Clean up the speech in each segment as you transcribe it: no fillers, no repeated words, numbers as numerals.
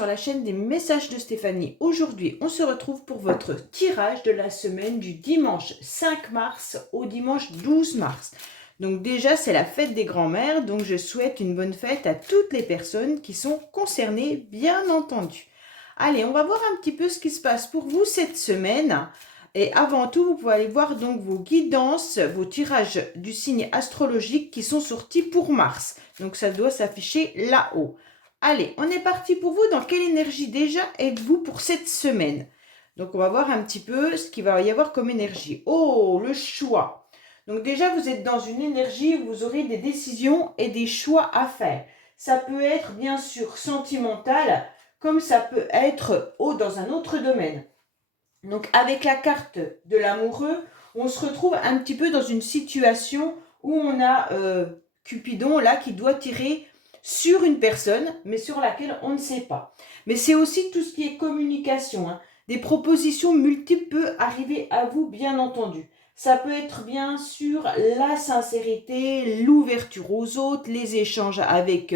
sur la chaîne des messages de Stéphanie. Aujourd'hui, on se retrouve pour votre tirage de la semaine du dimanche 5 mars au dimanche 12 mars. Donc déjà, c'est la fête des grands-mères, donc je souhaite une bonne fête à toutes les personnes qui sont concernées, bien entendu. Allez, on va voir un petit peu ce qui se passe pour vous cette semaine. Et avant tout, vous pouvez aller voir donc vos guidances, vos tirages du signe astrologique qui sont sortis pour Mars. Donc ça doit s'afficher là-haut. Allez, on est parti pour vous. Dans quelle énergie déjà êtes-vous pour cette semaine? Donc on va voir un petit peu ce qu'il va y avoir comme énergie. Oh, le choix. Donc déjà, vous êtes dans une énergie où vous aurez des décisions et des choix à faire. Ça peut être bien sûr sentimental, comme ça peut être dans un autre domaine. Donc avec la carte de l'amoureux, on se retrouve un petit peu dans une situation où on a Cupidon là qui doit tirer sur une personne, mais sur laquelle on ne sait pas. Mais c'est aussi tout ce qui est communication, hein. Des propositions multiples peuvent arriver à vous, bien entendu. Ça peut être bien sûr la sincérité, l'ouverture aux autres, les échanges avec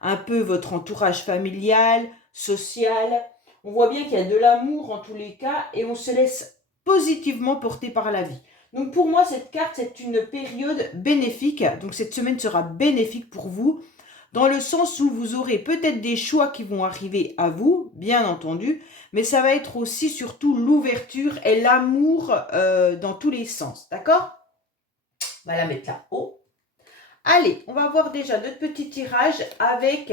un peu votre entourage familial, social. On voit bien qu'il y a de l'amour en tous les cas et on se laisse positivement porter par la vie. Donc pour moi, cette carte, c'est une période bénéfique. Donc cette semaine sera bénéfique pour vous dans le sens où vous aurez peut-être des choix qui vont arriver à vous, bien entendu, mais ça va être aussi surtout l'ouverture et l'amour dans tous les sens. D'accord? On va la mettre là-haut. Allez, on va voir déjà notre petit tirage avec...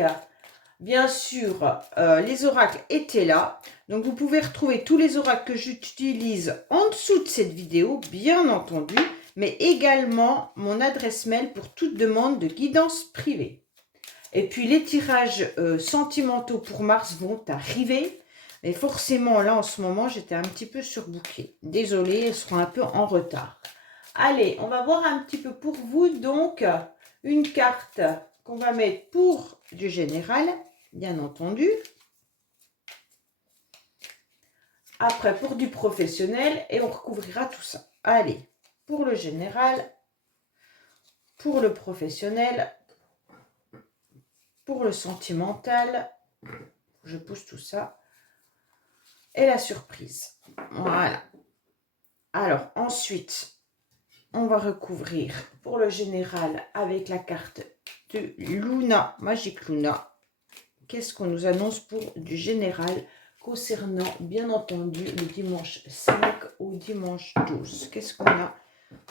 Bien sûr, les oracles étaient là. Donc, vous pouvez retrouver tous les oracles que j'utilise en dessous de cette vidéo, bien entendu, mais également mon adresse mail pour toute demande de guidance privée. Et puis, les tirages sentimentaux pour Mars vont arriver. Et forcément, là, en ce moment, j'étais un petit peu surbookée. Désolée, elles seront un peu en retard. Allez, on va voir un petit peu pour vous, donc, une carte qu'on va mettre pour du général, bien entendu. Après, pour du professionnel, et on recouvrira tout ça. Allez, pour le général, pour le professionnel, pour le sentimental, je pousse tout ça, et la surprise. Voilà. Alors, ensuite, on va recouvrir pour le général avec la carte de Luna, Magique Luna. Qu'est-ce qu'on nous annonce pour du général concernant, bien entendu, le dimanche 5 au dimanche 12? Qu'est-ce qu'on a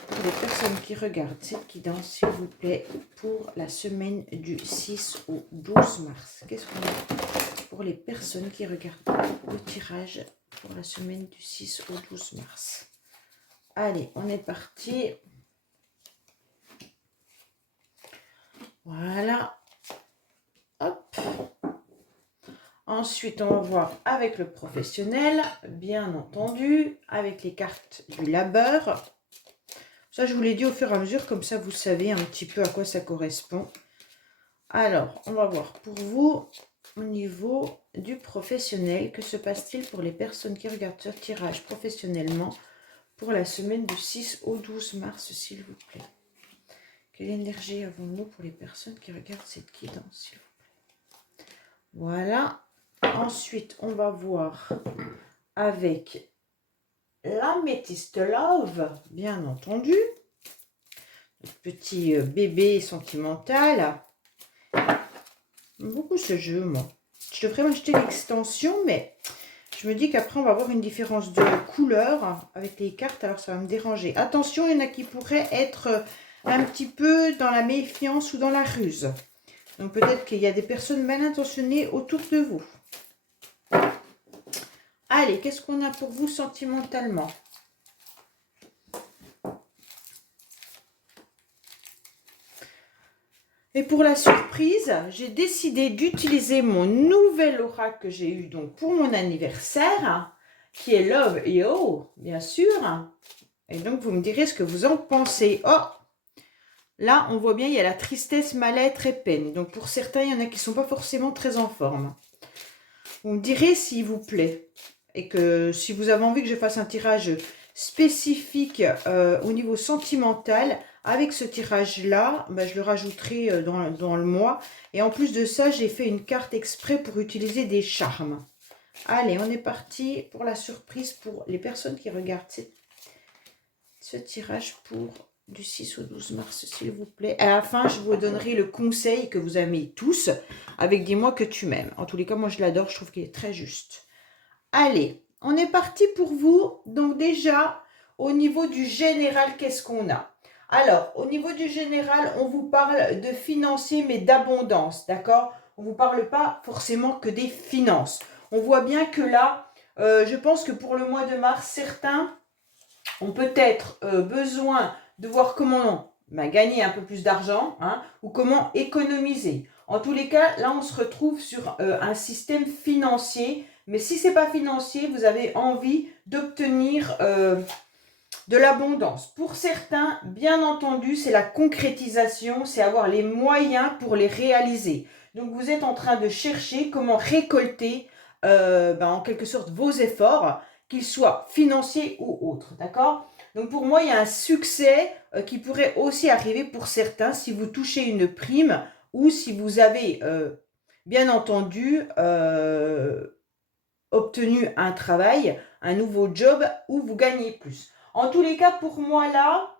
pour les personnes qui regardent cette guidance, s'il vous plaît, pour la semaine du 6 au 12 mars? Qu'est-ce qu'on a pour les personnes qui regardent le tirage pour la semaine du 6 au 12 mars? Allez, on est parti. Voilà. Hop. Ensuite, on va voir avec le professionnel, bien entendu, avec les cartes du labeur. Ça, je vous l'ai dit au fur et à mesure, comme ça, vous savez un petit peu à quoi ça correspond. Alors, on va voir pour vous, au niveau du professionnel, que se passe-t-il pour les personnes qui regardent ce tirage professionnellement pour la semaine du 6 au 12 mars, s'il vous plaît? Quelle énergie avons-nous pour les personnes qui regardent cette guidance, s'il vous plaît? Voilà. Ensuite, on va voir avec l'Amethyst Love, bien entendu. Le petit bébé sentimental. J'aime beaucoup ce jeu, moi. Je devrais m'acheter l'extension, mais je me dis qu'après, on va avoir une différence de couleur avec les cartes, alors ça va me déranger. Attention, il y en a qui pourraient être un petit peu dans la méfiance ou dans la ruse. Donc peut-être qu'il y a des personnes mal intentionnées autour de vous. Allez, qu'est-ce qu'on a pour vous sentimentalement? Et pour la surprise, j'ai décidé d'utiliser mon nouvel oracle que j'ai eu donc pour mon anniversaire, qui est Love Yo, bien sûr. Et donc, vous me direz ce que vous en pensez. Oh, là, on voit bien, il y a la tristesse, mal-être et peine. Donc, pour certains, il y en a qui ne sont pas forcément très en forme. Vous me direz s'il vous plaît. Et que si vous avez envie que je fasse un tirage spécifique au niveau sentimental, avec ce tirage-là, bah, je le rajouterai dans le mois. Et en plus de ça, j'ai fait une carte exprès pour utiliser des charmes. Allez, on est parti pour la surprise pour les personnes qui regardent ce tirage pour du 6 au 12 mars, s'il vous plaît. À la fin, je vous donnerai le conseil que vous aimez tous avec Dis-moi que tu m'aimes. En tous les cas, moi, je l'adore. Je trouve qu'il est très juste. Allez, on est parti pour vous. Donc déjà, au niveau du général, qu'est-ce qu'on a? Alors, au niveau du général, on vous parle de financier, mais d'abondance, d'accord? On ne vous parle pas forcément que des finances. On voit bien que là, je pense que pour le mois de mars, certains ont peut-être besoin de voir comment gagner un peu plus d'argent, hein, ou comment économiser. En tous les cas, là, on se retrouve sur un système financier. Mais si ce n'est pas financier, vous avez envie d'obtenir de l'abondance. Pour certains, bien entendu, c'est la concrétisation, c'est avoir les moyens pour les réaliser. Donc, vous êtes en train de chercher comment récolter, en quelque sorte, vos efforts, qu'ils soient financiers ou autres, d'accord? Donc, pour moi, il y a un succès qui pourrait aussi arriver pour certains si vous touchez une prime ou si vous avez, bien entendu, obtenu un travail, un nouveau job où vous gagnez plus. En tous les cas, pour moi, là,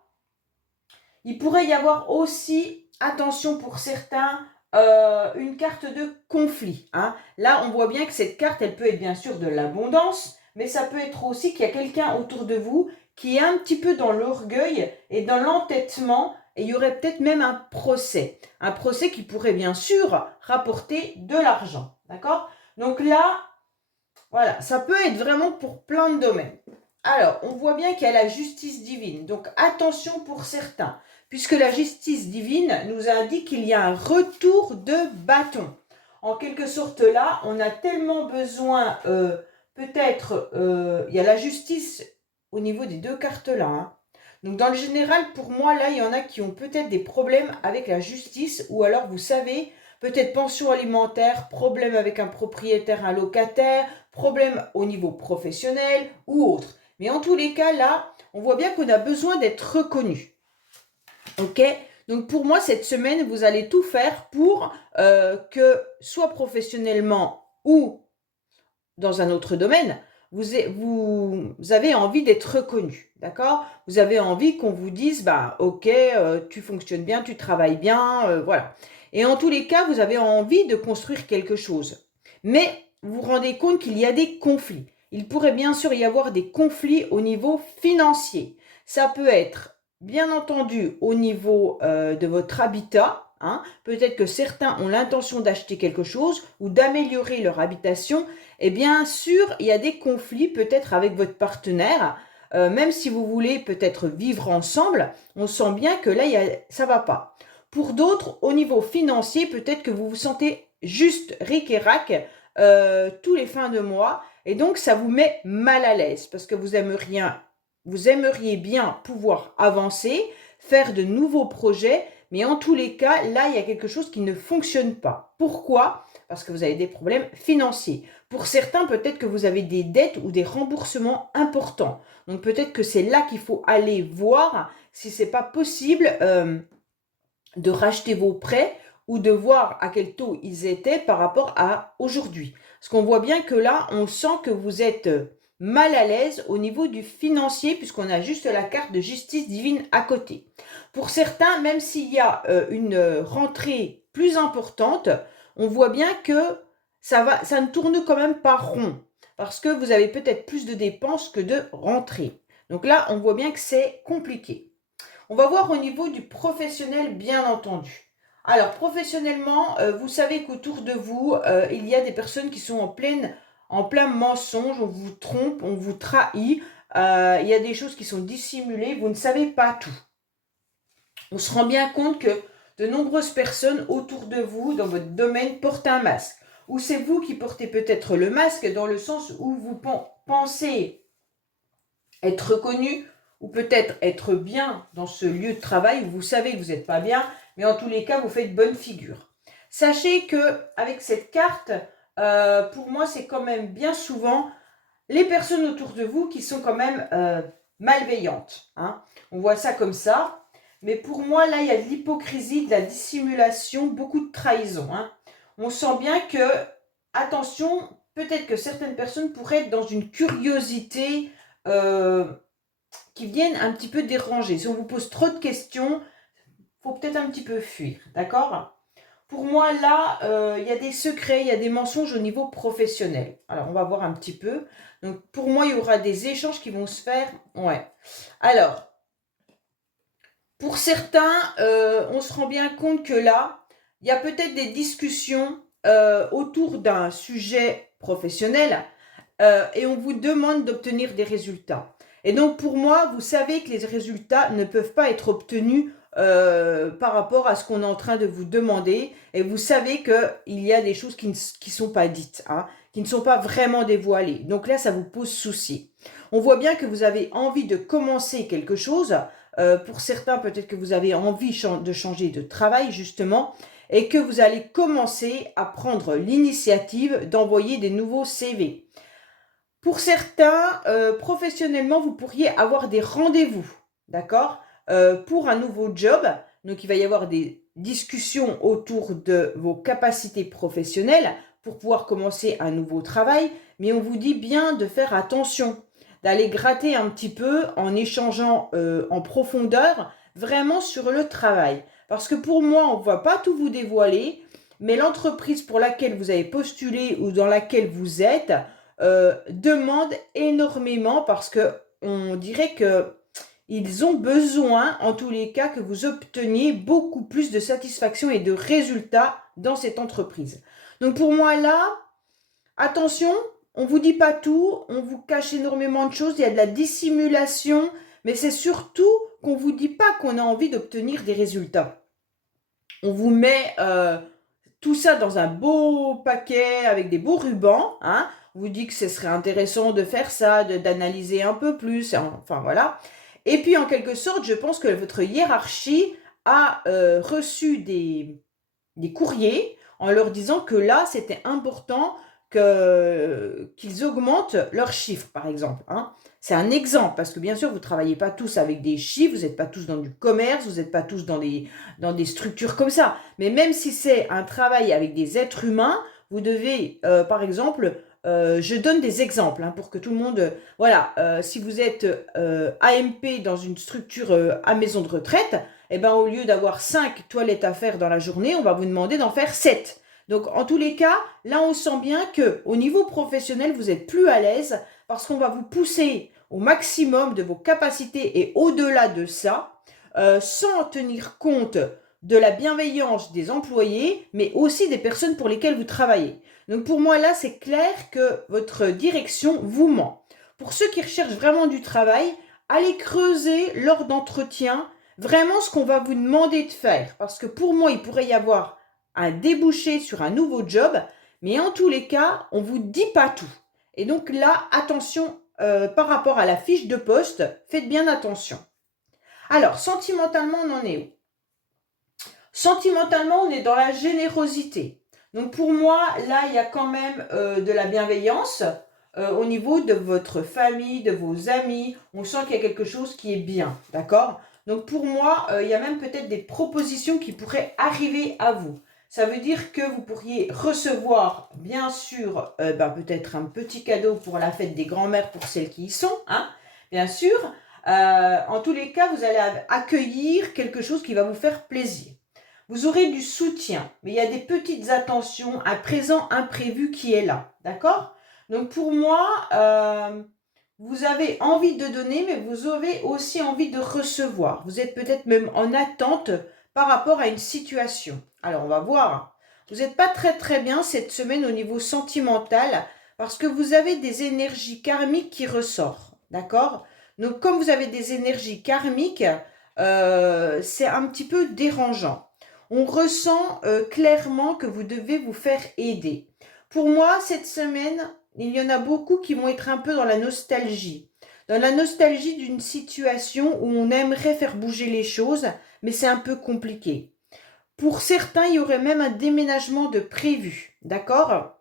il pourrait y avoir aussi, attention pour certains, une carte de conflit. Hein. Là, on voit bien que cette carte, elle peut être bien sûr de l'abondance, mais ça peut être aussi qu'il y a quelqu'un autour de vous qui est un petit peu dans l'orgueil et dans l'entêtement, et il y aurait peut-être même un procès. Un procès qui pourrait bien sûr rapporter de l'argent. D'accord? Donc là, voilà, ça peut être vraiment pour plein de domaines. Alors, on voit bien qu'il y a la justice divine. Donc, attention pour certains, puisque la justice divine nous indique qu'il y a un retour de bâton. En quelque sorte, là, on a tellement besoin, peut-être, il y a la justice au niveau des deux cartes-là. Hein. Donc, dans le général, pour moi, là, il y en a qui ont peut-être des problèmes avec la justice, ou alors, vous savez, peut-être pension alimentaire, problème avec un propriétaire, un locataire, problème au niveau professionnel ou autre. Mais en tous les cas, là, on voit bien qu'on a besoin d'être reconnu. Ok? Donc pour moi, cette semaine, vous allez tout faire pour que, soit professionnellement ou dans un autre domaine, vous avez envie d'être reconnu. D'accord? Vous avez envie qu'on vous dise, bah ok, tu fonctionnes bien, tu travailles bien, voilà. Et en tous les cas, vous avez envie de construire quelque chose. Mais vous vous rendez compte qu'il y a des conflits. Il pourrait bien sûr y avoir des conflits au niveau financier. Ça peut être, bien entendu, au niveau de votre habitat. Hein. Peut-être que certains ont l'intention d'acheter quelque chose ou d'améliorer leur habitation. Et bien sûr, il y a des conflits peut-être avec votre partenaire. Même si vous voulez peut-être vivre ensemble, on sent bien que là, ça ne va pas. Pour d'autres, au niveau financier, peut-être que vous vous sentez juste ric et rac tous les fins de mois et donc ça vous met mal à l'aise parce que vous aimeriez bien pouvoir avancer, faire de nouveaux projets, mais en tous les cas, là, il y a quelque chose qui ne fonctionne pas. Pourquoi? Parce que vous avez des problèmes financiers. Pour certains, peut-être que vous avez des dettes ou des remboursements importants. Donc peut-être que c'est là qu'il faut aller voir si ce n'est pas possible de racheter vos prêts ou de voir à quel taux ils étaient par rapport à aujourd'hui. Parce qu'on voit bien que là, on sent que vous êtes mal à l'aise au niveau du financier puisqu'on a juste la carte de justice divine à côté. Pour certains, même s'il y a une rentrée plus importante, on voit bien que ça ne tourne quand même pas rond parce que vous avez peut-être plus de dépenses que de rentrées. Donc là, on voit bien que c'est compliqué. On va voir au niveau du professionnel, bien entendu. Alors, professionnellement, vous savez qu'autour de vous, il y a des personnes qui sont en plein mensonge, on vous trompe, on vous trahit. Il y a des choses qui sont dissimulées, vous ne savez pas tout. On se rend bien compte que de nombreuses personnes autour de vous, dans votre domaine, portent un masque. Ou c'est vous qui portez peut-être le masque dans le sens où vous pensez être reconnu ou peut-être être bien dans ce lieu de travail où vous savez que vous n'êtes pas bien, mais en tous les cas, vous faites bonne figure. Sachez que avec cette carte, pour moi, c'est quand même bien souvent les personnes autour de vous qui sont quand même malveillantes. Hein. On voit ça comme ça. Mais pour moi, là, il y a de l'hypocrisie, de la dissimulation, beaucoup de trahison, hein. On sent bien que, attention, peut-être que certaines personnes pourraient être dans une curiosité euh, qui viennent un petit peu déranger. Si on vous pose trop de questions, faut peut-être un petit peu fuir, d'accord? Pour moi, là, il y a des secrets, il y a des mensonges au niveau professionnel. Alors, on va voir un petit peu. Donc, pour moi, il y aura des échanges qui vont se faire. Ouais. Alors, pour certains, on se rend bien compte que là, il y a peut-être des discussions autour d'un sujet professionnel et on vous demande d'obtenir des résultats. Et donc pour moi, vous savez que les résultats ne peuvent pas être obtenus par rapport à ce qu'on est en train de vous demander. Et vous savez qu'il y a des choses qui ne sont pas dites, hein, qui ne sont pas vraiment dévoilées. Donc là, ça vous pose souci. On voit bien que vous avez envie de commencer quelque chose. Pour certains, peut-être que vous avez envie de changer de travail, justement, et que vous allez commencer à prendre l'initiative d'envoyer des nouveaux CV. Pour certains, professionnellement, vous pourriez avoir des rendez-vous, d'accord, pour un nouveau job. Donc, il va y avoir des discussions autour de vos capacités professionnelles pour pouvoir commencer un nouveau travail. Mais on vous dit bien de faire attention, d'aller gratter un petit peu en échangeant en profondeur, vraiment sur le travail. Parce que pour moi, on ne va pas tout vous dévoiler, mais l'entreprise pour laquelle vous avez postulé ou dans laquelle vous êtes, demandent énormément parce que on dirait que ils ont besoin, en tous les cas, que vous obteniez beaucoup plus de satisfaction et de résultats dans cette entreprise. Donc pour moi là, attention, on vous dit pas tout, on vous cache énormément de choses, il y a de la dissimulation, mais c'est surtout qu'on vous dit pas qu'on a envie d'obtenir des résultats. On vous met tout ça dans un beau paquet avec des beaux rubans, hein. On vous dit que ce serait intéressant de faire ça, d'analyser un peu plus, enfin voilà. Et puis en quelque sorte, je pense que votre hiérarchie a reçu des courriers en leur disant que là, c'était important qu'ils augmentent leurs chiffres, par exemple, hein. C'est un exemple, parce que bien sûr, vous ne travaillez pas tous avec des chiffres, vous n'êtes pas tous dans du commerce, vous n'êtes pas tous dans des structures comme ça. Mais même si c'est un travail avec des êtres humains, vous devez, par exemple, je donne des exemples hein, pour que tout le monde... voilà, si vous êtes AMP dans une structure à maison de retraite, eh ben, au lieu d'avoir 5 toilettes à faire dans la journée, on va vous demander d'en faire 7. Donc, en tous les cas, là, on sent bien qu'au niveau professionnel, vous êtes plus à l'aise parce qu'on va vous pousser au maximum de vos capacités et au-delà de ça, sans tenir compte de la bienveillance des employés, mais aussi des personnes pour lesquelles vous travaillez. Donc, pour moi, là, c'est clair que votre direction vous ment. Pour ceux qui recherchent vraiment du travail, allez creuser lors d'entretiens vraiment ce qu'on va vous demander de faire. Parce que pour moi, il pourrait y avoir un débouché sur un nouveau job, mais en tous les cas, on ne vous dit pas tout. Et donc là, attention par rapport à la fiche de poste, faites bien attention. Alors, sentimentalement, on en est où? Sentimentalement, on est dans la générosité. Donc pour moi, là, il y a quand même de la bienveillance au niveau de votre famille, de vos amis. On sent qu'il y a quelque chose qui est bien, d'accord? Donc pour moi, il y a même peut-être des propositions qui pourraient arriver à vous. Ça veut dire que vous pourriez recevoir, bien sûr, peut-être un petit cadeau pour la fête des grands-mères pour celles qui y sont, hein, bien sûr. En tous les cas, vous allez accueillir quelque chose qui va vous faire plaisir. Vous aurez du soutien, mais il y a des petites attentions, un présent imprévu qui est là, d'accord? Donc pour moi, vous avez envie de donner, mais vous avez aussi envie de recevoir. Vous êtes peut-être même en attente par rapport à une situation. Alors on va voir. Vous n'êtes pas très très bien cette semaine au niveau sentimental parce que vous avez des énergies karmiques qui ressortent, d'accord? Donc comme vous avez des énergies karmiques, c'est un petit peu dérangeant. On ressent clairement que vous devez vous faire aider. Pour moi, cette semaine, il y en a beaucoup qui vont être un peu dans la nostalgie. Dans la nostalgie d'une situation où on aimerait faire bouger les choses, mais c'est un peu compliqué. Pour certains, il y aurait même un déménagement de prévu, d'accord?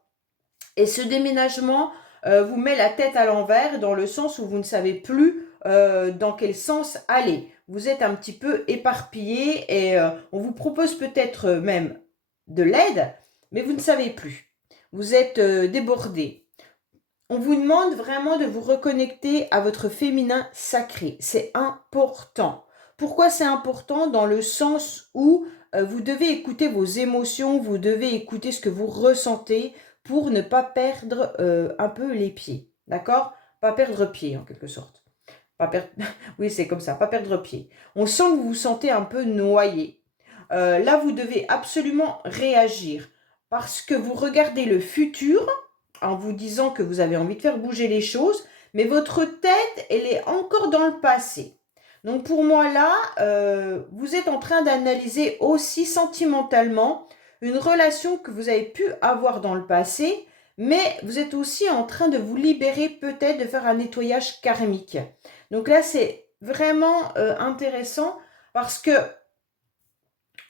Et ce déménagement vous met la tête à l'envers dans le sens où vous ne savez plus dans quel sens aller. Vous êtes un petit peu éparpillé et on vous propose peut-être même de l'aide, mais vous ne savez plus. Vous êtes débordé. On vous demande vraiment de vous reconnecter à votre féminin sacré. C'est important. Pourquoi c'est important? Dans le sens où vous devez écouter vos émotions, vous devez écouter ce que vous ressentez pour ne pas perdre un peu les pieds. D'accord? Pas perdre pied en quelque sorte. Pas perdre... Oui, c'est comme ça, pas perdre pied. On sent que vous vous sentez un peu noyé. Là, vous devez absolument réagir parce que vous regardez le futur en vous disant que vous avez envie de faire bouger les choses, mais votre tête, elle est encore dans le passé. Donc pour moi là, vous êtes en train d'analyser aussi sentimentalement une relation que vous avez pu avoir dans le passé, mais vous êtes aussi en train de vous libérer peut-être de faire un nettoyage karmique. Donc là, c'est vraiment intéressant parce que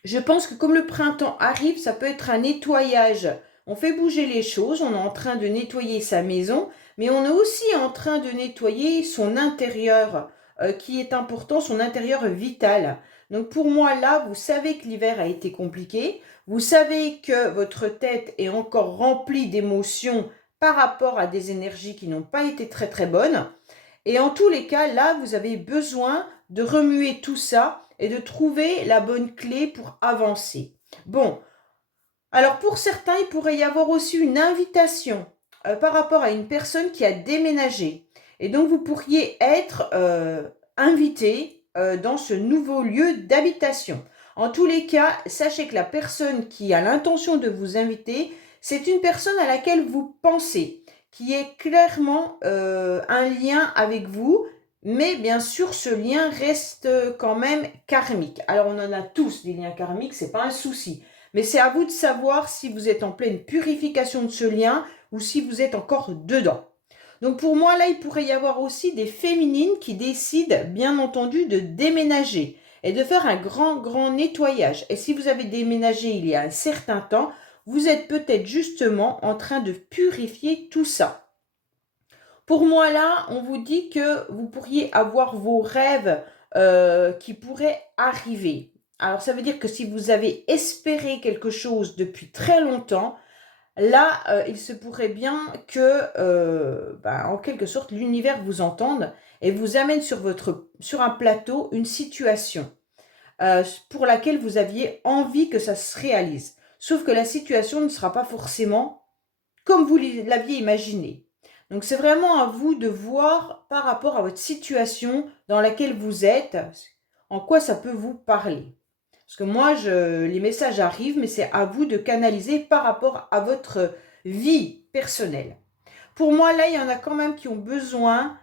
je pense que comme le printemps arrive, ça peut être un nettoyage. On fait bouger les choses, on est en train de nettoyer sa maison, mais on est aussi en train de nettoyer son intérieur, qui est important, son intérieur vital. Donc pour moi là, vous savez que l'hiver a été compliqué, vous savez que votre tête est encore remplie d'émotions par rapport à des énergies qui n'ont pas été très très bonnes. Et en tous les cas, là, vous avez besoin de remuer tout ça et de trouver la bonne clé pour avancer. Bon, alors pour certains, il pourrait y avoir aussi une invitation par rapport à une personne qui a déménagé. Et donc, vous pourriez être invité dans ce nouveau lieu d'habitation. En tous les cas, sachez que la personne qui a l'intention de vous inviter, c'est une personne à laquelle vous pensez, qui est clairement un lien avec vous, mais bien sûr, ce lien reste quand même karmique. Alors, on en a tous des liens karmiques, c'est pas un souci. Mais c'est à vous de savoir si vous êtes en pleine purification de ce lien ou si vous êtes encore dedans. Donc pour moi, là, il pourrait y avoir aussi des féminines qui décident, bien entendu, de déménager et de faire un grand nettoyage. Et si vous avez déménagé il y a un certain temps, vous êtes peut-être justement en train de purifier tout ça. Pour moi, là, on vous dit que vous pourriez avoir vos rêves qui pourraient arriver. Alors, ça veut dire que si vous avez espéré quelque chose depuis très longtemps, là, il se pourrait bien que, en quelque sorte, l'univers vous entende et vous amène sur un plateau une situation pour laquelle vous aviez envie que ça se réalise. Sauf que la situation ne sera pas forcément comme vous l'aviez imaginé. Donc c'est vraiment à vous de voir par rapport à votre situation dans laquelle vous êtes, en quoi ça peut vous parler. Parce que moi, les messages arrivent, mais c'est à vous de canaliser par rapport à votre vie personnelle. Pour moi, là, il y en a quand même qui ont besoin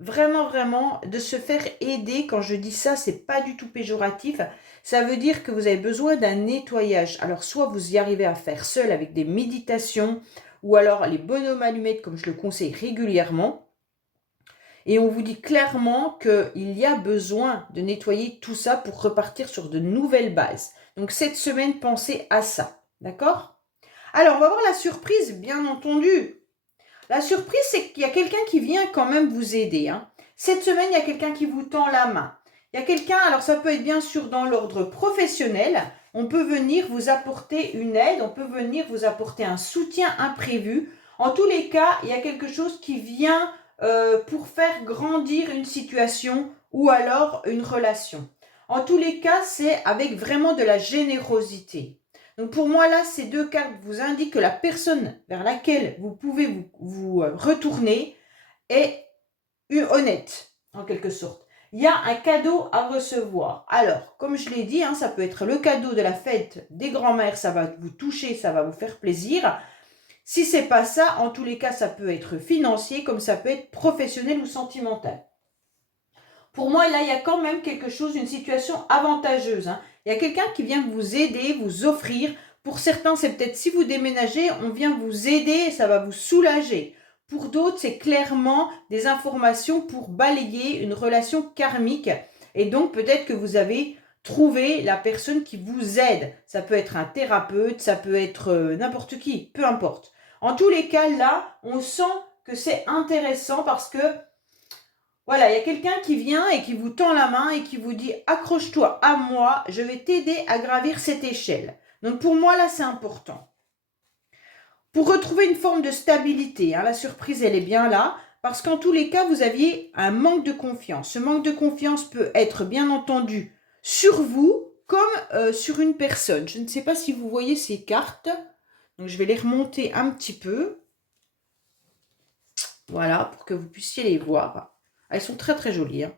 vraiment de se faire aider. Quand je dis ça, c'est pas du tout péjoratif. Ça veut dire que vous avez besoin d'un nettoyage. Alors, soit vous y arrivez à faire seul avec des méditations, ou alors les bonhommes allumettes, comme je le conseille régulièrement. Et on vous dit clairement qu'il y a besoin de nettoyer tout ça pour repartir sur de nouvelles bases. Donc cette semaine, pensez à ça. D'accord? Alors, on va voir la surprise, bien entendu. La surprise, c'est qu'il y a quelqu'un qui vient quand même vous aider. Hein. Cette semaine, il y a quelqu'un qui vous tend la main. Il y a quelqu'un, alors ça peut être bien sûr dans l'ordre professionnel, on peut venir vous apporter une aide, on peut venir vous apporter un soutien imprévu. En tous les cas, il y a quelque chose qui vient pour faire grandir une situation ou alors une relation. En tous les cas, c'est avec vraiment de la générosité. Donc pour moi, là, ces deux cartes vous indiquent que la personne vers laquelle vous pouvez vous retourner est honnête, en quelque sorte. Il y a un cadeau à recevoir. Alors, comme je l'ai dit, hein, ça peut être le cadeau de la fête des grands-mères, ça va vous toucher, ça va vous faire plaisir. Si c'est pas ça, en tous les cas, ça peut être financier, comme ça peut être professionnel ou sentimental. Pour moi, là, il y a quand même quelque chose, une situation avantageuse. Hein. Il y a quelqu'un qui vient vous aider, vous offrir. Pour certains, c'est peut-être si vous déménagez, on vient vous aider et ça va vous soulager. Pour d'autres, c'est clairement des informations pour balayer une relation karmique. Et donc, peut-être que vous avez trouvé la personne qui vous aide. Ça peut être un thérapeute, ça peut être n'importe qui, peu importe. En tous les cas, là, on sent que c'est intéressant parce que Voilà, il y a quelqu'un qui vient et qui vous tend la main et qui vous dit « Accroche-toi à moi, je vais t'aider à gravir cette échelle. » Donc pour moi, là, c'est important. Pour retrouver une forme de stabilité, hein, la surprise, elle est bien là, parce qu'en tous les cas, vous aviez un manque de confiance. Ce manque de confiance peut être, bien entendu, sur vous comme sur une personne. Je ne sais pas si vous voyez ces cartes. Donc, je vais les remonter un petit peu. Voilà, pour que vous puissiez les voir. Elles sont très, très jolies. Hein.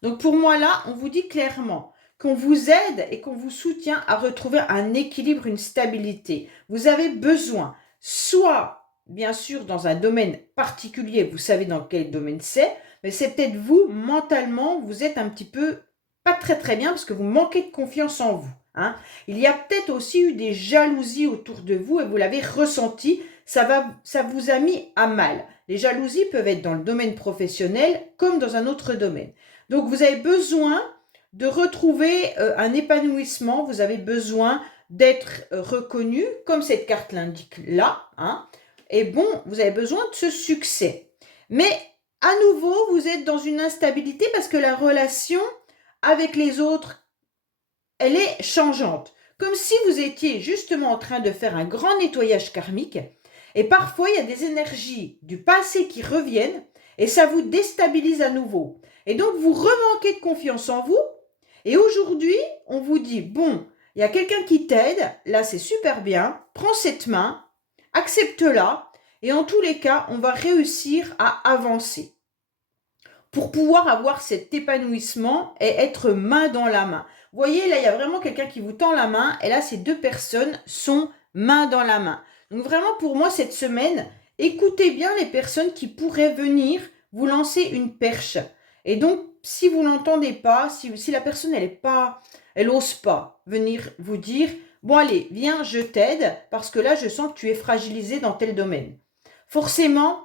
Donc, pour moi, là, on vous dit clairement qu'on vous aide et qu'on vous soutient à retrouver un équilibre, une stabilité. Vous avez besoin, soit, bien sûr, dans un domaine particulier, vous savez dans quel domaine c'est, mais c'est peut-être vous, mentalement, vous êtes un petit peu pas très, très bien parce que vous manquez de confiance en vous. Hein. Il y a peut-être aussi eu des jalousies autour de vous et vous l'avez ressenti, ça vous a mis à mal. Les jalousies peuvent être dans le domaine professionnel comme dans un autre domaine. Donc, vous avez besoin de retrouver un épanouissement, vous avez besoin d'être reconnu, comme cette carte l'indique là. Hein, et bon, vous avez besoin de ce succès. Mais à nouveau, vous êtes dans une instabilité parce que la relation avec les autres, elle est changeante. Comme si vous étiez justement en train de faire un grand nettoyage karmique. Et parfois, il y a des énergies du passé qui reviennent et ça vous déstabilise à nouveau. Et donc, vous remanquez de confiance en vous. Et aujourd'hui, on vous dit, bon, il y a quelqu'un qui t'aide. Là, c'est super bien. Prends cette main, accepte-la. Et en tous les cas, on va réussir à avancer pour pouvoir avoir cet épanouissement et être main dans la main. Vous voyez, là, il y a vraiment quelqu'un qui vous tend la main. Et là, ces deux personnes sont main dans la main. Donc vraiment, pour moi, cette semaine, écoutez bien les personnes qui pourraient venir vous lancer une perche. Et donc, si vous l'entendez pas, si la personne, elle ose pas venir vous dire, bon allez, viens, je t'aide, parce que là, je sens que tu es fragilisé dans tel domaine. Forcément,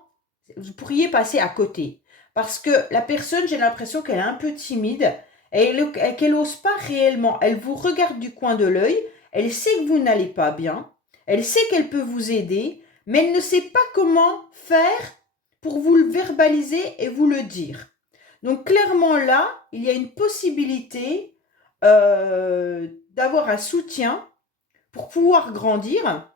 vous pourriez passer à côté. Parce que la personne, j'ai l'impression qu'elle est un peu timide et qu'elle n'ose pas réellement. Elle vous regarde du coin de l'œil, elle sait que vous n'allez pas bien, elle sait qu'elle peut vous aider, mais elle ne sait pas comment faire pour vous le verbaliser et vous le dire. Donc clairement là, il y a une possibilité d'avoir un soutien pour pouvoir grandir,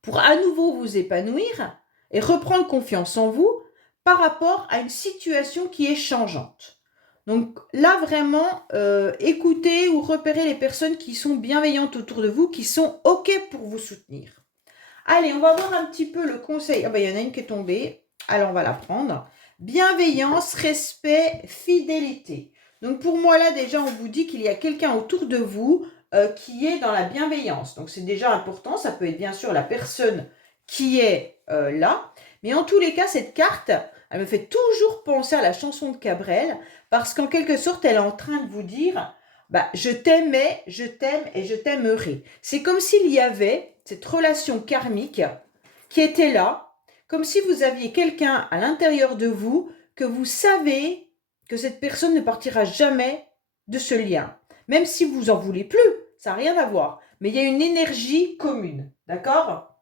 pour à nouveau vous épanouir et reprendre confiance en vous par rapport à une situation qui est changeante. Donc là, vraiment, écoutez ou repérez les personnes qui sont bienveillantes autour de vous, qui sont OK pour vous soutenir. Allez, on va voir un petit peu le conseil. Ah ben, il y en a une qui est tombée. Alors, on va la prendre. Bienveillance, respect, fidélité. Donc, pour moi, là, déjà, on vous dit qu'il y a quelqu'un autour de vous qui est dans la bienveillance. Donc, c'est déjà important. Ça peut être, bien sûr, la personne qui est là. Mais en tous les cas, cette carte, elle me fait toujours penser à la chanson de Cabrel parce qu'en quelque sorte, elle est en train de vous dire bah, je t'aimais, je t'aime et je t'aimerai. C'est comme s'il y avait cette relation karmique qui était là, comme si vous aviez quelqu'un à l'intérieur de vous que vous savez que cette personne ne partira jamais de ce lien. Même si vous en voulez plus, ça n'a rien à voir. Mais il y a une énergie commune, d'accord ?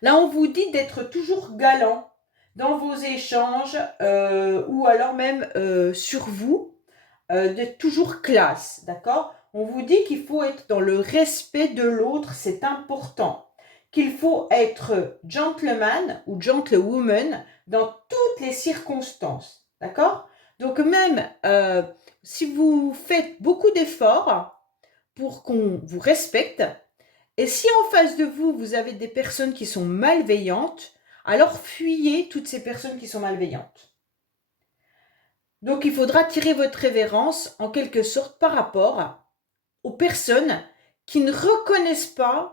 Là, on vous dit d'être toujours galant dans vos échanges ou alors même sur vous, d'être toujours classe, d'accord ? On vous dit qu'il faut être dans le respect de l'autre, c'est important. Qu'il faut être gentleman ou gentlewoman dans toutes les circonstances, d'accord ? Donc même si vous faites beaucoup d'efforts pour qu'on vous respecte, et si en face de vous, vous avez des personnes qui sont malveillantes, alors fuyez toutes ces personnes qui sont malveillantes. Donc il faudra tirer votre révérence en quelque sorte par rapport aux personnes qui ne reconnaissent pas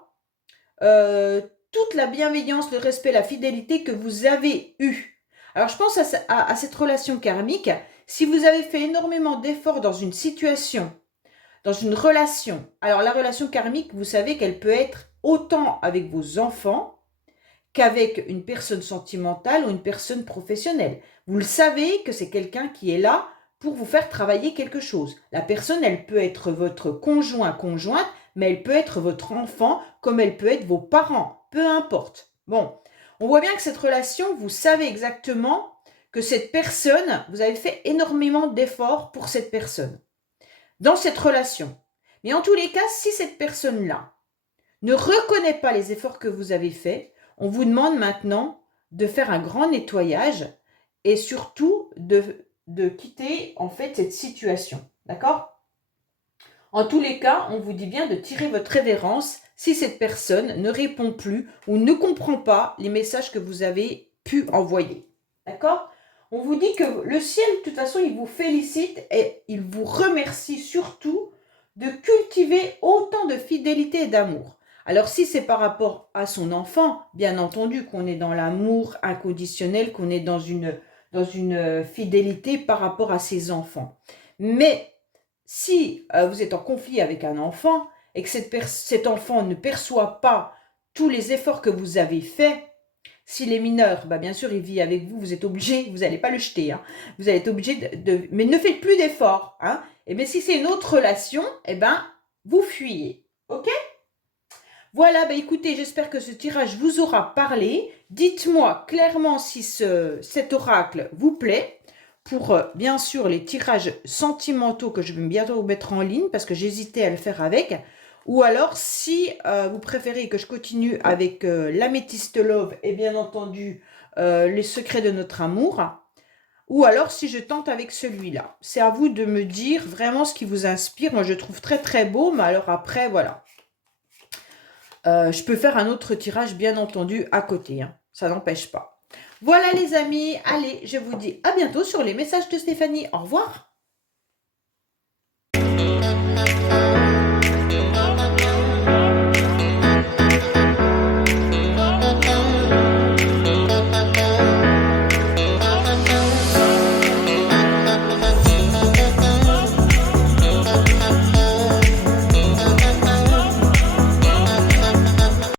toute la bienveillance, le respect, la fidélité que vous avez eue. Alors je pense à cette relation karmique. Si vous avez fait énormément d'efforts dans une situation, dans une relation, alors la relation karmique, vous savez qu'elle peut être autant avec vos enfants qu'avec une personne sentimentale ou une personne professionnelle. Vous le savez que c'est quelqu'un qui est là pour vous faire travailler quelque chose. La personne, elle peut être votre conjoint, conjointe, mais elle peut être votre enfant comme elle peut être vos parents, peu importe. Bon, on voit bien que cette relation, vous savez exactement que cette personne, vous avez fait énormément d'efforts pour cette personne, dans cette relation. Mais en tous les cas, si cette personne-là ne reconnaît pas les efforts que vous avez faits, on vous demande maintenant de faire un grand nettoyage et surtout de quitter en fait cette situation. D'accord? En tous les cas, on vous dit bien de tirer votre révérence si cette personne ne répond plus ou ne comprend pas les messages que vous avez pu envoyer. D'accord? On vous dit que le ciel, de toute façon, il vous félicite et il vous remercie surtout de cultiver autant de fidélité et d'amour. Alors, si c'est par rapport à son enfant, bien entendu qu'on est dans l'amour inconditionnel, qu'on est dans une fidélité par rapport à ses enfants. Mais si vous êtes en conflit avec un enfant et que cet enfant ne perçoit pas tous les efforts que vous avez faits, s'il est mineur, bah bien sûr, il vit avec vous, vous êtes obligé, vous n'allez pas le jeter, hein, vous allez être obligé mais ne faites plus d'efforts. Hein, et bien si c'est une autre relation, eh ben, vous fuyez. Ok? Voilà, bah écoutez, j'espère que ce tirage vous aura parlé. Dites-moi clairement si cet oracle vous plaît. Pour, bien sûr, les tirages sentimentaux que je vais bientôt mettre en ligne, parce que j'hésitais à le faire avec. Ou alors, si vous préférez que je continue avec l'améthyste love et bien entendu les secrets de notre amour. Ou alors, si je tente avec celui-là. C'est à vous de me dire vraiment ce qui vous inspire. Moi, je trouve très très beau, mais alors après, voilà. Je peux faire un autre tirage, bien entendu, à côté. Hein. Ça n'empêche pas. Voilà les amis, allez, je vous dis à bientôt sur les messages de Stéphanie. Au revoir.